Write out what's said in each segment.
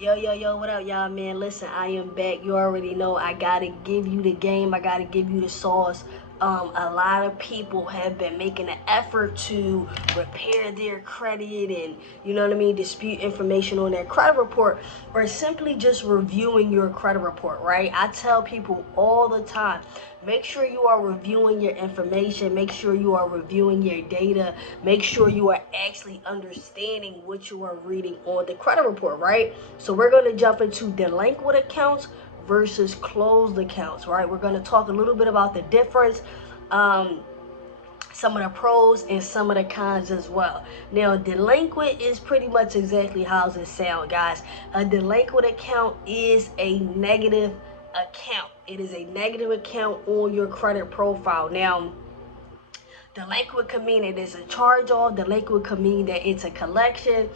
Yo, what up, y'all, man? Listen, I am back. You already know I gotta give you the game. I gotta give you the sauce. A lot of people have been making an effort to repair their credit and, you know what I mean, dispute information on their credit report, or simply just reviewing your credit report, right? I tell people all the time, make sure you are reviewing your information, make sure you are reviewing your data, make sure you are actually understanding what you are reading on the credit report, right? So we're going to jump into delinquent accounts versus closed accounts, right? We're going to talk a little bit about the difference, some of the pros and some of the cons as well. Now, delinquent is pretty much exactly how it sounds, guys. A delinquent account is a negative account. It is a negative account on your credit profile. Now, delinquent could mean it is a charge-off. Delinquent could mean that it's a collection.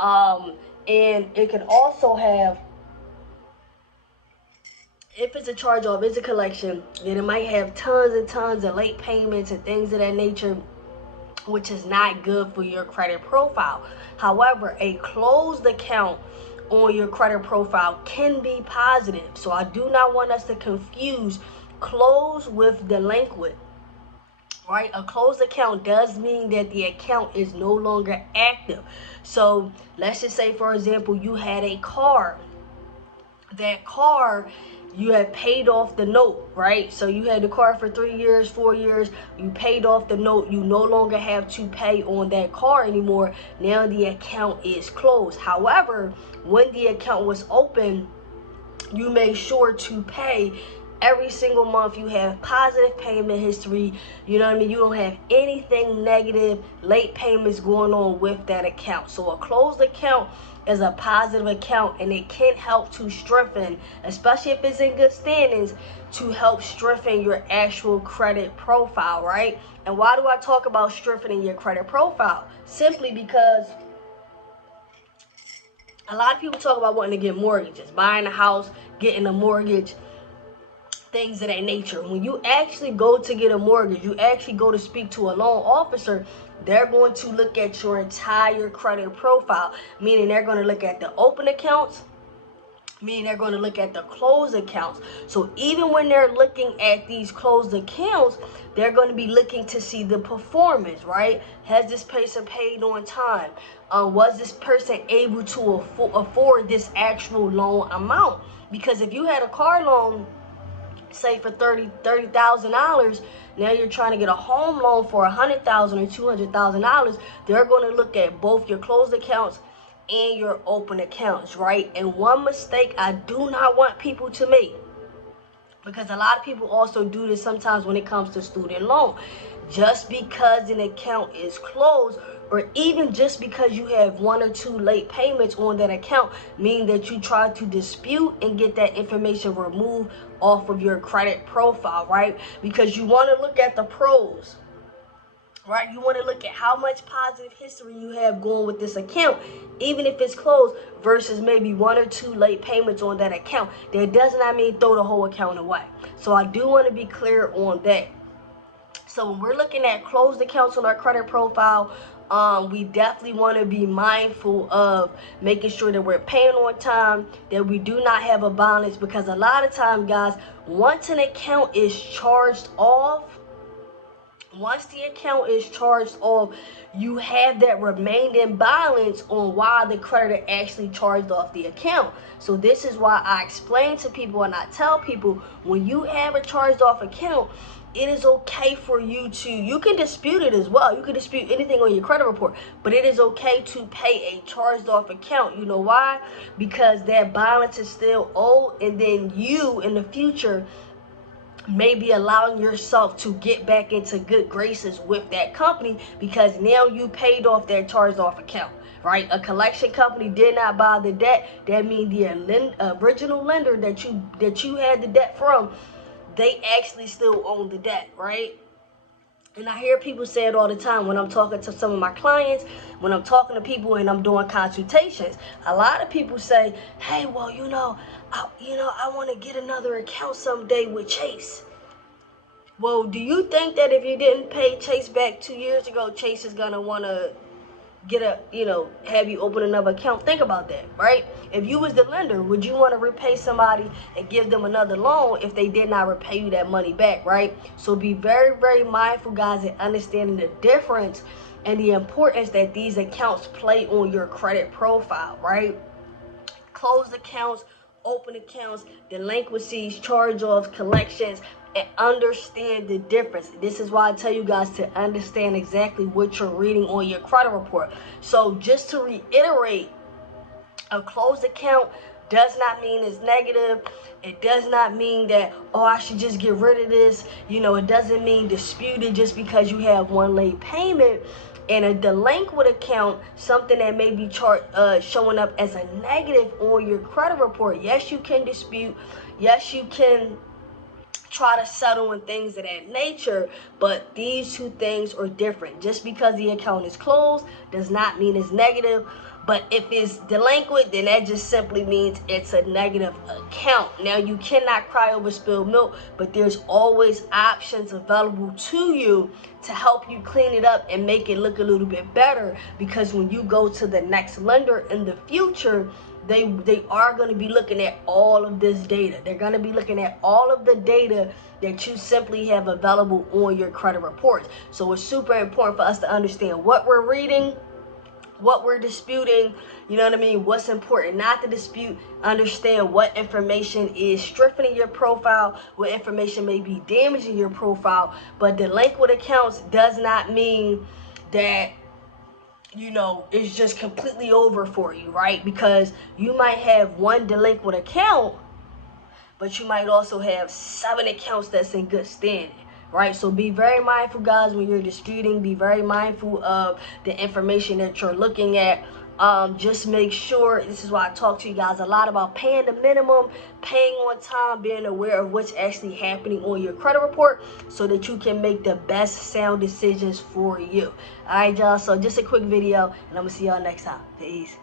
And it can also have, if it's a charge-off, it's a collection, then it might have tons and tons of late payments and things of that nature, which is not good for your credit profile. However, a closed account on your credit profile can be positive. So I do not want us to confuse closed with delinquent. Right? A closed account does mean that the account is no longer active. So let's just say, for example, you had a car. That car, you had paid off the note, right? So you had the car for 3 years, 4 years, you paid off the note, you no longer have to pay on that car anymore. Now the account is closed. However, when the account was open, you made sure to pay every single month. You have positive payment history. You know what I mean? You don't have anything negative, late payments going on with that account. So a closed account is a positive account, and it can help to strengthen, especially if it's in good standings, to help strengthen your actual credit profile, right? And why do I talk about strengthening your credit profile? Simply because a lot of people talk about wanting to get mortgages, buying a house, getting a mortgage, things of that nature. When you actually go to get a mortgage, you actually go to speak to a loan officer, they're going to look at your entire credit profile, meaning they're going to look at the open accounts, meaning they're going to look at the closed accounts. So even when they're looking at these closed accounts, they're going to be looking to see the performance, right? Has this person paid on time? Was this person able to afford this actual loan amount? Because if you had a car loan, say for $30,000, now you're trying to get a home loan for $100,000 or $200,000, they're going to look at both your closed accounts and your open accounts, right? And one mistake I do not want people to make, because a lot of people also do this sometimes when it comes to student loan, just because an account is closed, or even just because you have 1 or 2 late payments on that account, mean that you try to dispute and get that information removed off of your credit profile, right? Because you want to look at the pros, right? You want to look at how much positive history you have going with this account, even if it's closed, versus maybe 1 or 2 late payments on that account. That does not mean throw the whole account away. So I do want to be clear on that. So when we're looking at closed accounts on our credit profile, we definitely want to be mindful of making sure that we're paying on time, that we do not have a balance, because a lot of time, guys, once an account is charged off, once the account is charged off, you have that remaining balance on why the creditor actually charged off the account. So this is why I explain to people and I tell people, when you have a charged off account, it is okay for you to, you can dispute it as well. You can dispute anything on your credit report, but it is okay to pay a charged off account. You know why? Because that balance is still owed, and then you in the future may be allowing yourself to get back into good graces with that company, because now you paid off that charged off account, right? A collection company did not buy the debt. That means the original lender that you had the debt from, they actually still own the debt, right? And I hear people say it all the time when I'm talking to some of my clients, when I'm talking to people and I'm doing consultations. A lot of people say, hey, well, I want to get another account someday with Chase. Well, do you think that if you didn't pay Chase back 2 years ago, Chase is going to want to have you open another account. Think about that, right? If you was the lender, would you want to repay somebody and give them another loan if they did not repay you that money back, right? So be very, very mindful, guys, in understanding the difference and the importance that these accounts play on your credit profile, right? Closed accounts, open accounts, delinquencies, charge-offs, collections, and understand the difference. This is why I tell you guys to understand exactly what you're reading on your credit report. So just to reiterate, a closed account does not mean it's negative. It does not mean that, oh, I should just get rid of this. It doesn't mean disputed just because you have one late payment. And a delinquent account, something that may be showing up as a negative on your credit report. Yes, you can dispute. Yes, you can try to settle and things of that nature, but these two things are different. Just because the account is closed does not mean it's negative. But if it's delinquent, then that just simply means it's a negative account. Now, you cannot cry over spilled milk, but there's always options available to you to help you clean it up and make it look a little bit better. Because when you go to the next lender in the future, they are going to be looking at all of this data. They're going to be looking at all of the data that you simply have available on your credit reports. So it's super important for us to understand what we're reading, what we're disputing, what's important not to dispute. Understand what information is strengthening your profile, what information may be damaging your profile. But delinquent accounts does not mean that it's just completely over for you, right? Because you might have one delinquent account, but you might also have 7 accounts that's in good standing, right? So be very mindful, guys, when you're disputing. Be very mindful of the information that you're looking at. Just make sure, this is why I talk to you guys a lot about paying the minimum, paying on time, being aware of what's actually happening on your credit report so that you can make the best sound decisions for you. All right, y'all, so just a quick video, and I'm gonna see y'all next time. Peace.